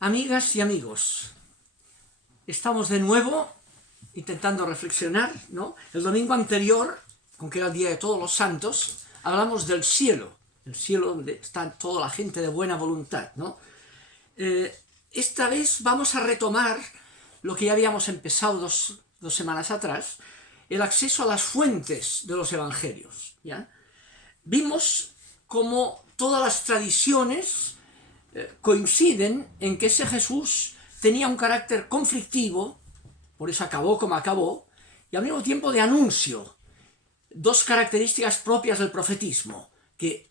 Amigas y amigos, estamos de nuevo intentando reflexionar, ¿no? El domingo anterior, con que era el Día de Todos los Santos, hablamos del cielo, el cielo donde está toda la gente de buena voluntad, ¿no? Esta vez vamos a retomar lo que ya habíamos empezado dos semanas atrás, el acceso a las fuentes de los evangelios, ¿ya? Vimos cómo todas las tradiciones coinciden en que ese Jesús tenía un carácter conflictivo, por eso acabó como acabó, y al mismo tiempo de anuncio, dos características propias del profetismo, que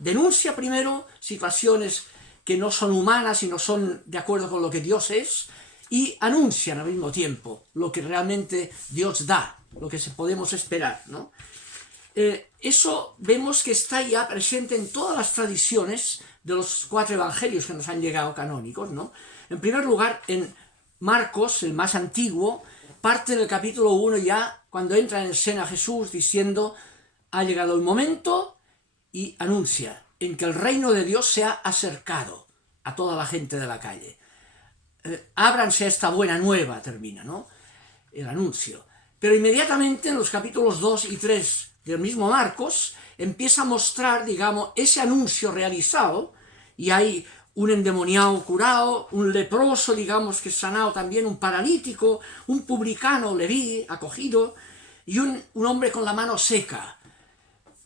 denuncia primero situaciones que no son humanas y no son de acuerdo con lo que Dios es, y anuncian al mismo tiempo lo que realmente Dios da, lo que podemos esperar, ¿no? Eso vemos que está ya presente en todas las tradiciones de los 4 evangelios que nos han llegado canónicos, ¿no? En primer lugar, en Marcos, el más antiguo, parte del capítulo 1 ya cuando entra en escena Jesús diciendo: ha llegado el momento, y anuncia en que el reino de Dios se ha acercado a toda la gente de la calle. Ábranse a esta buena nueva, termina, ¿no? El anuncio. Pero inmediatamente en los capítulos 2 y 3 del mismo Marcos empieza a mostrar, digamos, ese anuncio realizado, y hay un endemoniado curado, un leproso, digamos, que es sanado también, un paralítico, un publicano, Leví, acogido, y un hombre con la mano seca.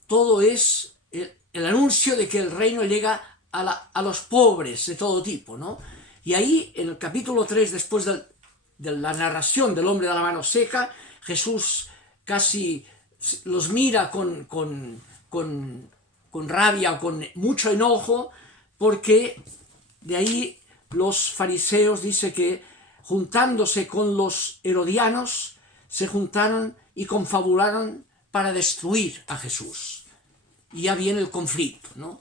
Todo es el anuncio de que el reino llega a los pobres de todo tipo, ¿no? Y ahí, en el capítulo 3, después de la narración del hombre de la mano seca, Jesús casi los mira con rabia o con mucho enojo, porque de ahí los fariseos, dice que juntándose con los herodianos, se juntaron y confabularon para destruir a Jesús. Y ya viene el conflicto, ¿no?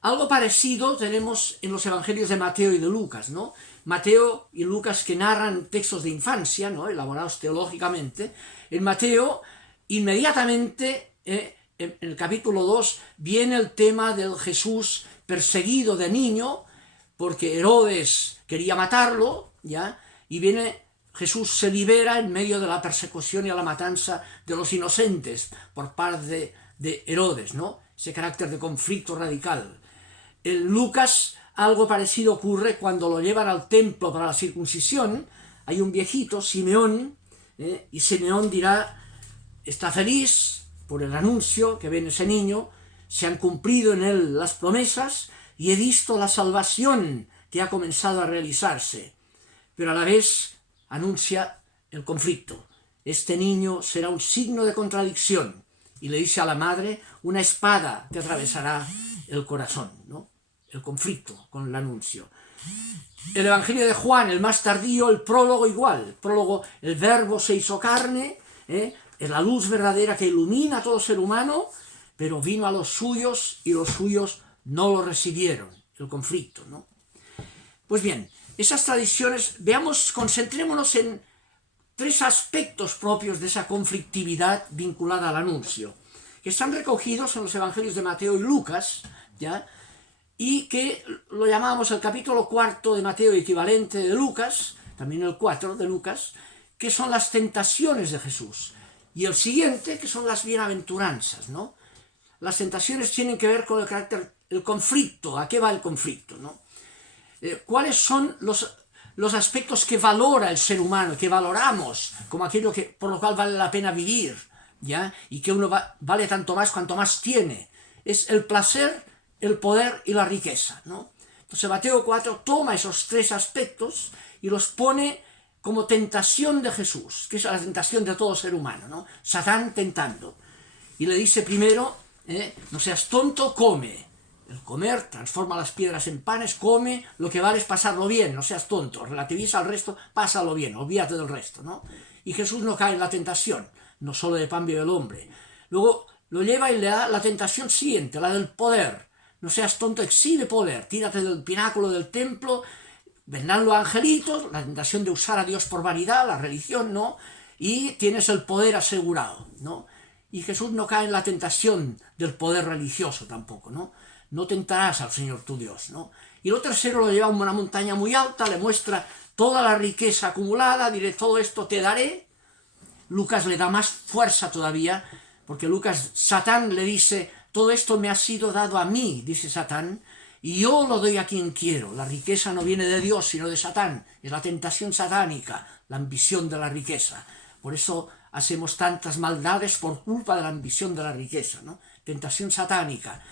Algo parecido tenemos en los evangelios de Mateo y de Lucas, ¿no? Mateo y Lucas, que narran textos de infancia, ¿no?, elaborados teológicamente. En Mateo, inmediatamente, en el capítulo 2, viene el tema del Jesús perseguido de niño, porque Herodes quería matarlo, ¿ya? Y Jesús se libera en medio de la persecución y la matanza de los inocentes por parte de Herodes, ¿no? Ese carácter de conflicto radical. En Lucas algo parecido ocurre cuando lo llevan al templo para la circuncisión. Hay un viejito, Simeón, y Simeón dirá: está feliz por el anuncio que ve en ese niño, se han cumplido en él las promesas y he visto la salvación que ha comenzado a realizarse. Pero a la vez anuncia el conflicto. Este niño será un signo de contradicción, y le dice a la madre: una espada te atravesará el corazón, ¿no? El conflicto con el anuncio. El Evangelio de Juan, el más tardío, el prólogo igual. El prólogo: el verbo se hizo carne, es la luz verdadera que ilumina a todo ser humano, pero vino a los suyos y los suyos no lo recibieron. El conflicto, ¿no? Pues bien, esas tradiciones, concentrémonos en 3 aspectos propios de esa conflictividad vinculada al anuncio, que están recogidos en los evangelios de Mateo y Lucas, ¿ya? Y que lo llamamos el capítulo 4 de Mateo, equivalente de Lucas, también el 4 de Lucas, que son las tentaciones de Jesús, y el siguiente, que son las bienaventuranzas, ¿no? Las tentaciones tienen que ver con el carácter, el conflicto. ¿A qué va el conflicto, no? ¿Cuáles son los aspectos que valora el ser humano, que valoramos como aquello por lo cual vale la pena vivir, ¿ya? Y que uno vale tanto más cuanto más tiene? Es el placer, el poder y la riqueza, ¿no? Entonces Mateo 4 toma esos 3 aspectos y los pone como tentación de Jesús, que es la tentación de todo ser humano, ¿no? Satán tentando. Y le dice primero: no seas tonto, come. El comer transforma las piedras en panes, come, lo que vale es pasarlo bien, no seas tonto, relativiza al resto, pásalo bien, olvídate del resto, ¿no? Y Jesús no cae en la tentación, no solo de pan vive el hombre. Luego lo lleva y le da la tentación siguiente, la del poder. No seas tonto, exhibe poder, tírate del pináculo del templo, vendrán los angelitos, la tentación de usar a Dios por vanidad, la religión, ¿no? Y tienes el poder asegurado, ¿no? Y Jesús no cae en la tentación del poder religioso tampoco, ¿no? no tentarás al Señor tu Dios, ¿no? Y lo tercero lo lleva a una montaña muy alta, le muestra toda la riqueza acumulada, diré, todo esto te daré. Lucas le da más fuerza todavía, porque Satán le dice, todo esto me ha sido dado a mí, dice Satán, y yo lo doy a quien quiero. La riqueza no viene de Dios, sino de Satán. Es la tentación satánica, la ambición de la riqueza. Por eso hacemos tantas maldades por culpa de la ambición de la riqueza, ¿no? Tentación satánica.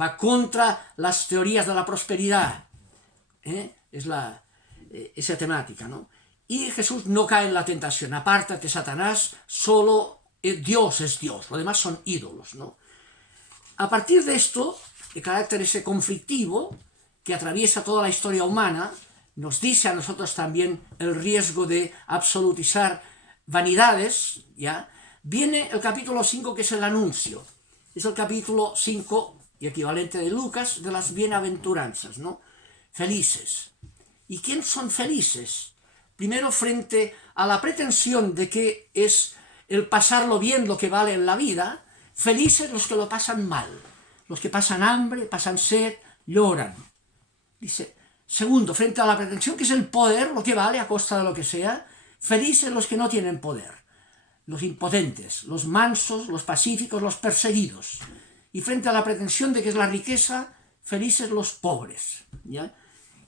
Va contra las teorías de la prosperidad. Es esa temática, ¿no? Y Jesús no cae en la tentación. Apártate, Satanás, solo Dios es Dios. Lo demás son ídolos, ¿no? A partir de esto, de carácter ese conflictivo que atraviesa toda la historia humana, nos dice a nosotros también el riesgo de absolutizar vanidades, ¿ya? Viene el capítulo 5, que es el anuncio. Es el capítulo 5, y equivalente de Lucas, de las bienaventuranzas, ¿no? Felices. ¿Y quién son felices? Primero, frente a la pretensión de que es el pasarlo bien lo que vale en la vida, felices los que lo pasan mal, los que pasan hambre, pasan sed, lloran. Dice, segundo, frente a la pretensión que es el poder, lo que vale a costa de lo que sea, felices los que no tienen poder, los impotentes, los mansos, los pacíficos, los perseguidos. Y frente a la pretensión de que es la riqueza, felices los pobres, ¿ya?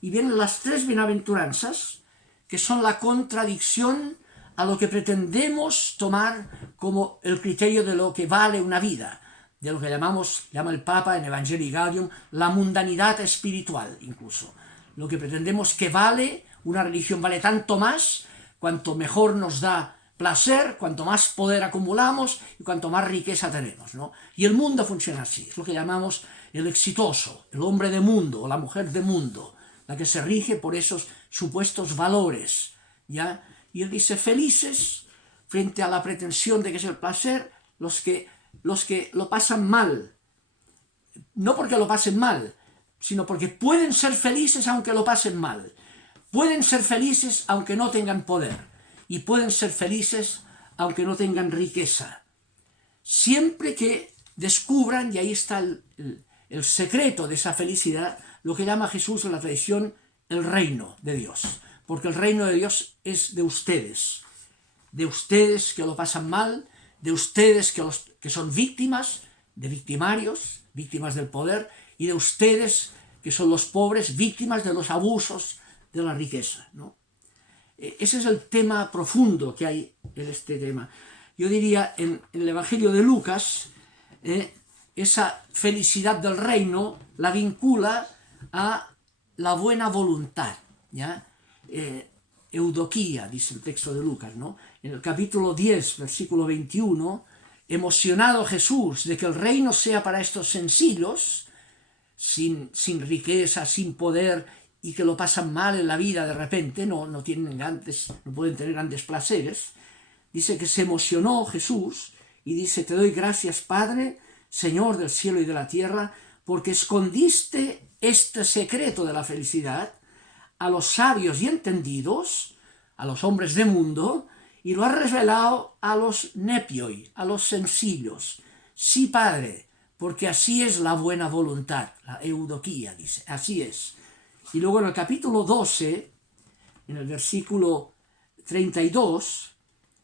Y vienen las tres bienaventuranzas, que son la contradicción a lo que pretendemos tomar como el criterio de lo que vale una vida, de lo que llama el Papa en Evangelii Gaudium, la mundanidad espiritual incluso. Lo que pretendemos que vale, una religión vale tanto más, cuanto mejor nos da placer, cuanto más poder acumulamos y cuanto más riqueza tenemos, ¿no? Y el mundo funciona así, es lo que llamamos el exitoso, el hombre de mundo o la mujer de mundo, la que se rige por esos supuestos valores, ¿ya? Y él dice, felices frente a la pretensión de que es el placer, los que lo pasan mal, no porque lo pasen mal, sino porque pueden ser felices aunque lo pasen mal, pueden ser felices aunque no tengan poder, y pueden ser felices aunque no tengan riqueza, siempre que descubran, y ahí está el secreto de esa felicidad, lo que llama Jesús en la tradición el reino de Dios, porque el reino de Dios es de ustedes que lo pasan mal, de ustedes que son víctimas, de victimarios, víctimas del poder, y de ustedes que son los pobres, víctimas de los abusos de la riqueza, ¿no? Ese es el tema profundo que hay en este tema. Yo diría, en el Evangelio de Lucas, esa felicidad del reino la vincula a la buena voluntad, ¿ya? Eudoquía, dice el texto de Lucas, ¿no? En el capítulo 10, versículo 21, emocionado Jesús de que el reino sea para estos sencillos, sin riqueza, sin poder, y que lo pasan mal en la vida de repente, no pueden tener grandes placeres, dice que se emocionó Jesús y dice, te doy gracias, Padre, Señor del cielo y de la tierra, porque escondiste este secreto de la felicidad a los sabios y entendidos, a los hombres de mundo, y lo has revelado a los nepioi, a los sencillos. Sí, Padre, porque así es la buena voluntad, la eudoquía, dice, así es. Y luego en el capítulo 12, en el versículo 32,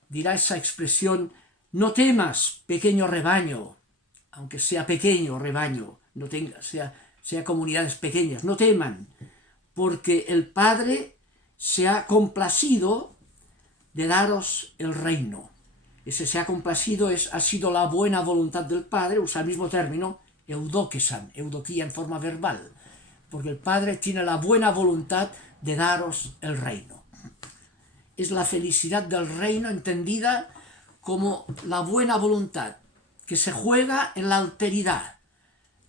dirá esa expresión, no temas, pequeño rebaño, aunque sea pequeño rebaño, sea comunidades pequeñas, no teman, porque el Padre se ha complacido de daros el reino. Ese se ha complacido ha sido la buena voluntad del Padre, usa el mismo término, eudokesan, eudoquía en forma verbal, porque el Padre tiene la buena voluntad de daros el reino. Es la felicidad del reino entendida como la buena voluntad, que se juega en la alteridad,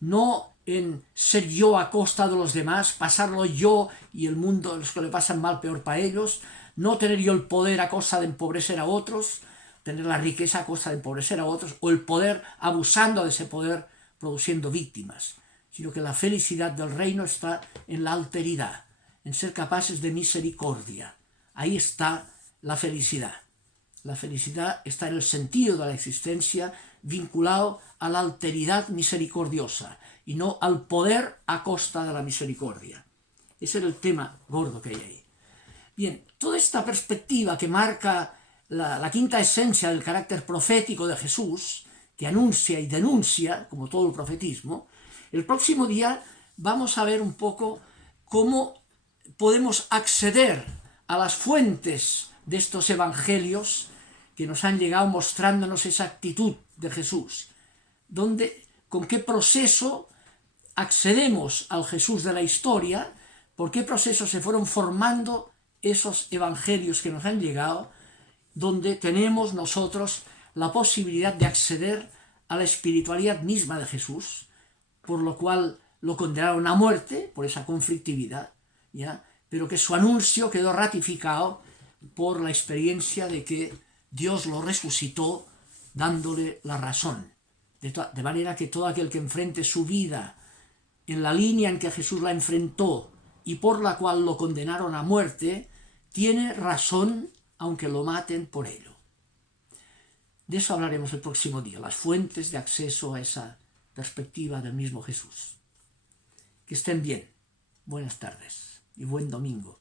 no en ser yo a costa de los demás, pasarlo yo y el mundo, los que le pasan mal, peor para ellos, no tener yo el poder a costa de empobrecer a otros, tener la riqueza a costa de empobrecer a otros, o el poder abusando de ese poder, produciendo víctimas, sino que la felicidad del reino está en la alteridad, en ser capaces de misericordia. Ahí está la felicidad. La felicidad está en el sentido de la existencia vinculado a la alteridad misericordiosa. y no al poder a costa de la misericordia. Ese era el tema gordo que hay ahí. Bien, toda esta perspectiva que marca la quinta esencia del carácter profético de Jesús, que anuncia y denuncia, como todo el profetismo, el próximo día vamos a ver un poco cómo podemos acceder a las fuentes de estos evangelios que nos han llegado mostrándonos esa actitud de Jesús, con qué proceso accedemos al Jesús de la historia, por qué proceso se fueron formando esos evangelios que nos han llegado, donde tenemos nosotros la posibilidad de acceder a la espiritualidad misma de Jesús, por lo cual lo condenaron a muerte, por esa conflictividad, ¿ya? Pero que su anuncio quedó ratificado por la experiencia de que Dios lo resucitó dándole la razón. De manera que todo aquel que enfrente su vida en la línea en que Jesús la enfrentó y por la cual lo condenaron a muerte, tiene razón aunque lo maten por ello. De eso hablaremos el próximo día, las fuentes de acceso a esa perspectiva del mismo Jesús. Que estén bien. Buenas tardes y buen domingo.